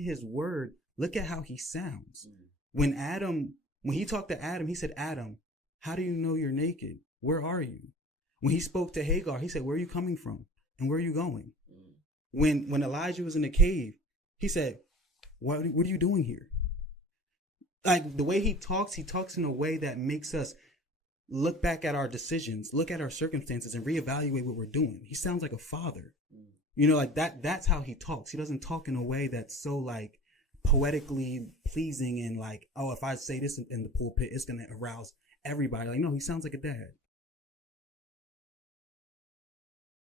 read his word, look at how he sounds. When he talked to Adam, he said, Adam, how do you know you're naked? Where are you? When he spoke to Hagar, he said, where are you coming from? And where are you going? When Elijah was in the cave, he said, what are you doing here? Like, the way he talks in a way that makes us look back at our decisions, look at our circumstances, and reevaluate what we're doing. He sounds like a father. You know, like that's how he talks. He doesn't talk in a way that's so like poetically pleasing and like, oh, if I say this in the pulpit, it's going to arouse everybody. Like, no, he sounds like a dad.